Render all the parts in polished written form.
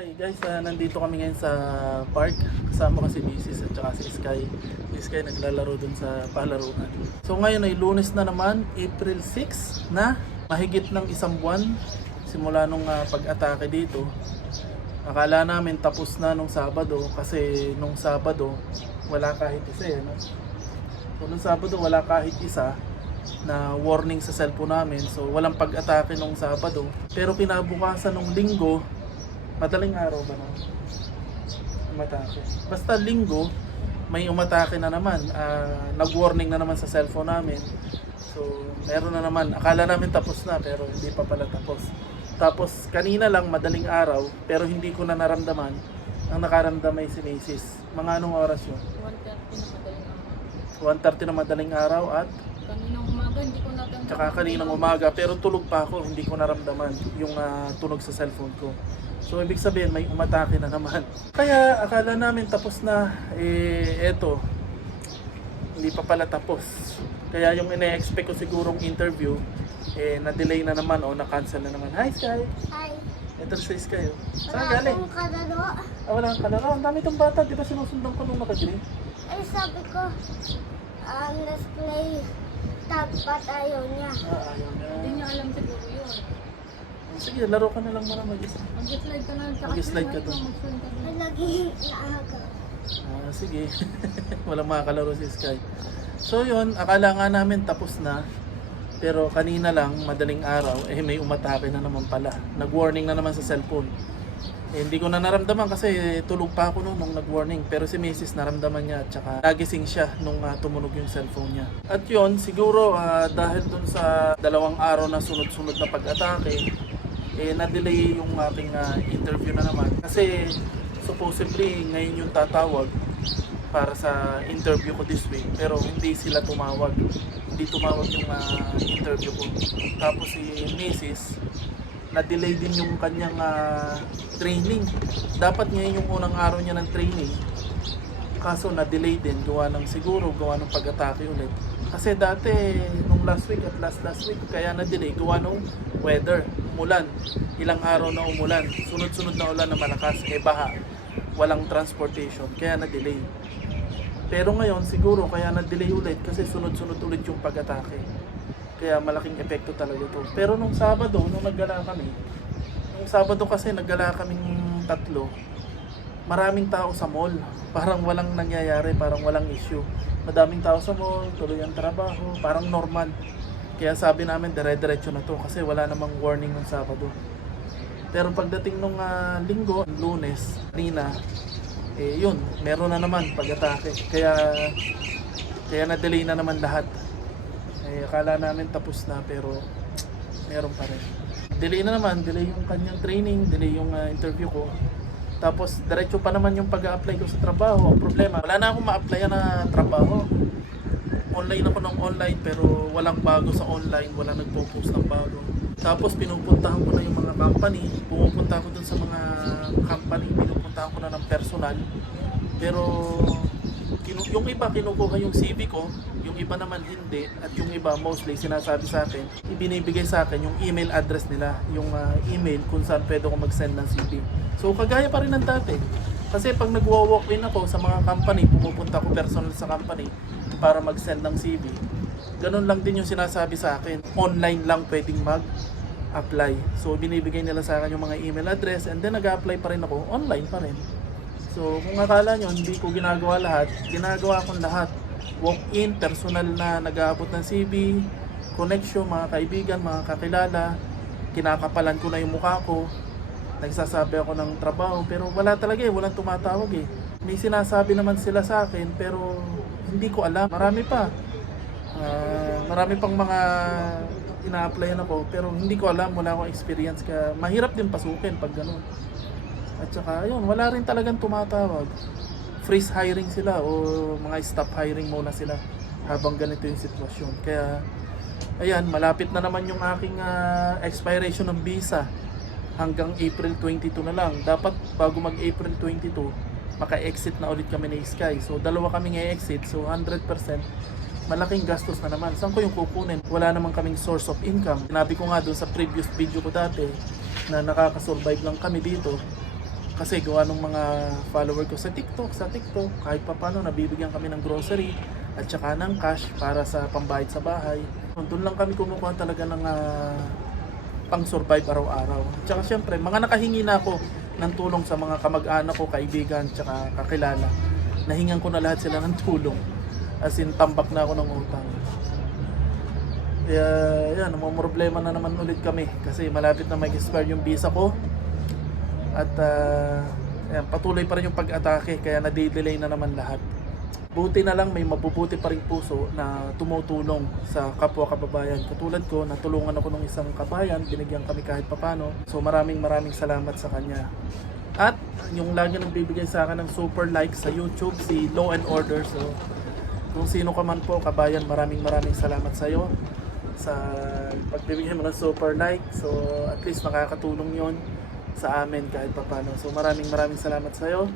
Okay guys, nandito kami ngayon sa park. Kasama ko si Mrs. at saka si Sky. Si Sky naglalaro dun sa palaruan. So ngayon ay Lunes na naman, April 6 na. Mahigit ng isang buwan simula nung pag-atake dito. Akala namin tapos na nung Sabado kasi nung Sabado wala kahit isa no? So nung Sabado wala kahit isa na warning sa cellphone namin. So walang pag-atake nung Sabado. Pero kinabukasan nung Linggo, madaling araw ba no? Umatake. Basta Linggo, may umatake na naman. Nag-warning na naman sa cellphone namin. So, meron na naman. Akala namin tapos na, pero hindi pa pala tapos. Tapos, kanina lang, madaling araw, pero hindi ko na naramdaman. Ang nakaramdam ay si Mrs. Mga anong oras yun? 1:30 na madaling 1:30 na madaling araw. araw at Kaninang umaga, hindi ko natanggap. tsaka kaninang umaga, pero tulog pa ako, hindi ko naramdaman yung tunog sa cellphone ko. So ibig sabihin may umatake na naman. Kaya akala namin tapos na, eto, hindi pa pala tapos. Kaya yung ine-expect ko sigurong interview, na-delay na naman o na-cancel na naman. Hi Sky! Hi. Ito si Sky. Saan Wala galing? akong kalaro. Wala kang kalaro. Ang dami itong bata, di ba sinusundan ko nung naka-green? Ay, sabi ko, let's play tag, ba't ayaw niya? Ayaw na. Hindi niya alam siguro yun. Sige, laro ka na lang muna mag-isa. Mag-slide ka na. Mag-slide ka doon. Mag-slide ka Ay, doon. lagi naaga. Sige. Walang makakalaro si Sky. So yun, akala nga namin tapos na. Pero kanina lang, madaling araw, may umatake na naman pala. Nag-warning na naman sa cellphone. Hindi ko na naramdaman kasi tulog pa ako nung nag-warning. Pero si Mrs. naramdaman niya at saka nagising siya nung tumunog yung cellphone niya. At yun, siguro dahil dun sa 2 araw na sunod-sunod na pag-atake, na-delay yung aking interview na naman. Kasi supposedly ngayon yung tatawag para sa interview ko this week. Pero hindi sila tumawag. Hindi tumawag yung interview ko. Tapos si Mrs. na-delay din yung kanyang training. Dapat ngayon yung unang araw niya ng training. Kaso na-delay din. Gawa ng pag-atake ulit. Kasi dati, nung last week at last week, kaya na-delay. Gawa ng weather. Umulan. Ilang araw na umulan. Sunod-sunod na ulan na malakas. Baha. Walang transportation. Kaya na-delay. Pero ngayon, siguro kaya na-delay ulit kasi sunod-sunod ulit yung pag-atake. Kaya malaking epekto talaga to. Pero nung Sabado, nung naggala kami, kasi naggala kaming 3, maraming tao sa mall. Parang walang nangyayari, parang walang issue. Madaming tao sa mall, tuloy ang trabaho, parang normal. Kaya sabi namin, dire-diretso na to kasi wala namang warning ng Sabado. Pero pagdating nung Linggo, Lunes, kanina, yun, meron na naman pag-atake. Kaya na-delay na naman lahat. Akala namin tapos na pero meron pa rin. Delay na naman, delay yung kanyang training, delay yung interview ko. Tapos diretso pa naman yung pag-a-apply ko sa trabaho. Ang problema, wala na akong ma-applyan na trabaho. Online ako ng online pero walang bago sa online, wala nagpo-post ng bago. Tapos pinupuntahan ko na yung mga company, pumupunta ako dun sa mga company, pinupuntahan ko na ng personal. Pero yung iba kinukuha yung CV ko, yung iba naman hindi, at yung iba mostly sinasabi sa akin, ibinibigay sa akin yung email address nila, yung email kung saan pwede ko mag-send ng CV. So kagaya pa rin ng dati. Kasi pag nagwa-walk-in ako sa mga company, pumupunta ako personal sa company para mag-send ng CV. Ganun lang din yung sinasabi sa akin. Online lang pwedeng mag-apply. So binibigay nila sa akin yung mga email address and then nag-apply pa rin ako, online pa rin. So kung akala nyo hindi ko ginagawa lahat, ginagawa ko lahat. Walk-in, personal na nag-aabot ng CV, connection, mga kaibigan, mga kakilala, kinakapalan ko na yung mukha ko, nagsasabi ako ng trabaho, pero wala talaga walang tumatawag May sinasabi naman sila sa akin, pero hindi ko alam. Marami pang mga ina-applyan ako, pero hindi ko alam, wala akong experience, kaya mahirap din pasukin pag ganun. At saka yun, wala rin talagang tumatawag. Freeze hiring sila o mga stop hiring muna sila habang ganito yung sitwasyon. Kaya ayan, malapit na naman yung aking expiration ng visa. Hanggang April 22 na lang. Dapat bago mag-April 22, maka-exit na ulit kami ni Sky. So dalawa kami nge-exit, so 100%. Malaking gastos na naman. Saan ko yung kukunin? Wala namang kaming source of income. Sinabi ko nga doon sa previous video ko dati na nakakasurvive lang kami dito Kasi gawa ng mga follower ko sa TikTok, kahit pa paano nabibigyan kami ng grocery at saka ng cash para sa pambayad sa bahay. Doon lang kami kumukuha talaga ng pang survive araw-araw. At saka syempre, mga nakahingi na ako ng tulong sa mga kamag-anak ko, kaibigan, tsaka kakilala. Nahingan ko na lahat sila ng tulong. As in, tambak na ako ng utang. Kaya yan, problema na naman ulit kami kasi malapit na mag-expire yung visa ko. At yan, patuloy pa rin yung pag-atake kaya nade-delay na naman lahat. Buti na lang may mabubuti pa rin puso na tumutulong sa kapwa kababayan. Katulad ko, natulungan ako ng isang kabayan, binigyan kami kahit papano. So maraming salamat sa kanya. At yung lagi nagbibigay sa akin ng super like sa YouTube, si Law and Order. So kung sino ka man po kabayan, maraming salamat sa iyo sa pagbibigay mo ng super like. So at least makakatulong yon sa amin kahit papano. So maraming salamat sa iyo.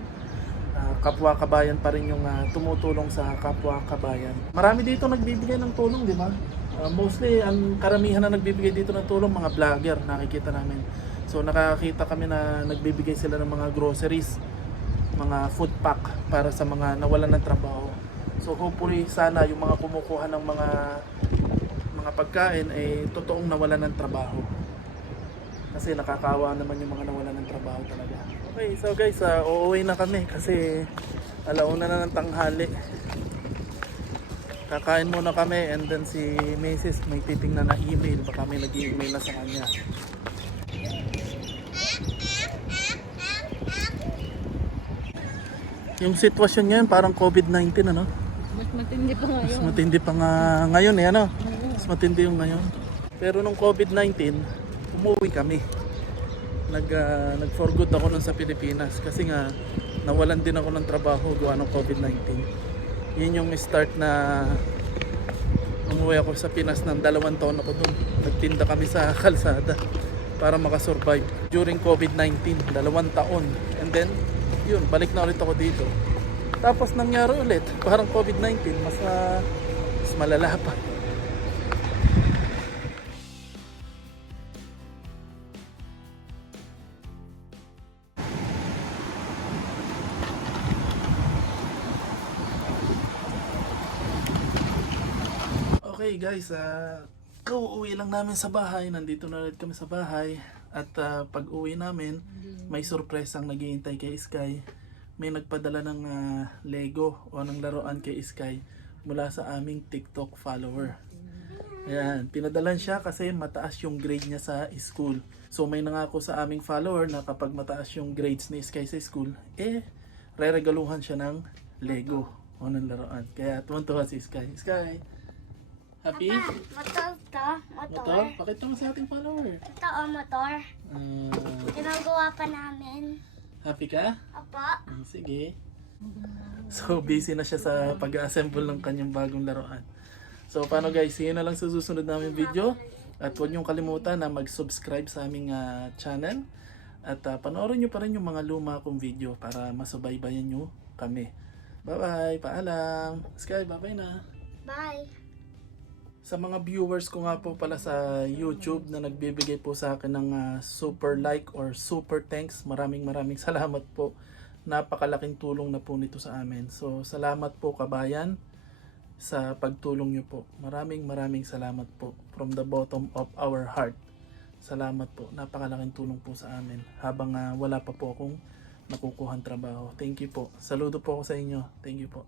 Kapwa kabayan pa rin yung tumutulong sa kapwa kabayan. Marami dito nagbibigay ng tulong, di ba? Mostly ang karamihan na nagbibigay dito ng tulong mga vlogger, nakikita namin. So nakakita kami na nagbibigay sila ng mga groceries, mga food pack para sa mga nawalan ng trabaho. So hopefully sana yung mga kumukuha ng mga pagkain ay totoong nawalan ng trabaho. Kasi nakakaawa naman yung mga nawalan ng trabaho talaga. Okay, so guys, uuwi na kami kasi alauna na ng tanghali. Kakain muna kami and then si Mrs. may titingnan na email. Baka may nag-email na sa kanya. Yung sitwasyon ngayon parang COVID-19 ano? Mas matindi pa ngayon. Mas matindi pa nga ngayon eh ano? Mas matindi yung ngayon. Pero nung COVID-19, umuwi kami. Nag-for good ako nun sa Pilipinas kasi nga nawalan din ako ng trabaho gawa ng COVID-19. Yun yung start na umuwi ako sa Pinas ng 2 taon ako dun. Nagtinda kami sa kalsada para makasurvive during COVID-19, 2 taon. And then, yun, balik na ulit ako dito. Tapos nangyari ulit, parang COVID-19, mas malala pa. Okay guys, uuwi lang namin sa bahay. Nandito na ulit kami sa bahay. At pag uwi namin, may surpresang naghihintay kay Sky. May nagpadala ng Lego o ng laruan kay Sky mula sa aming TikTok follower. Ayan, pinadalan siya kasi mataas yung grade niya sa school. So may nangako sa aming follower na kapag mataas yung grades ni Sky sa school, reregaluhan siya ng Lego o ng laruan. Kaya tuwan-tuwa si Sky. Sky, happy? Motor to. Motor? Pakita mo sa ating follower. Ito motor. Ginagawa pa namin. Happy ka? Opo. Sige. So busy na siya sa pag-assemble ng kanyang bagong laruan. So paano guys, see you na lang sa susunod namin video. At huwag niyong kalimutan na mag-subscribe sa aming channel. At panoorin niyo pa rin yung mga luma kong video para masubaybayan niyo kami. Bye-bye, paalam. Sky, bye-bye na. Bye. Sa mga viewers ko nga po pala sa YouTube na nagbibigay po sa akin ng super like or super thanks, maraming salamat po. Napakalaking tulong na po nito sa amin. So salamat po kabayan sa pagtulong nyo po. Maraming salamat po from the bottom of our heart. Salamat po. Napakalaking tulong po sa amin habang wala pa po akong nakukuhang trabaho. Thank you po. Saludo po ako sa inyo. Thank you po.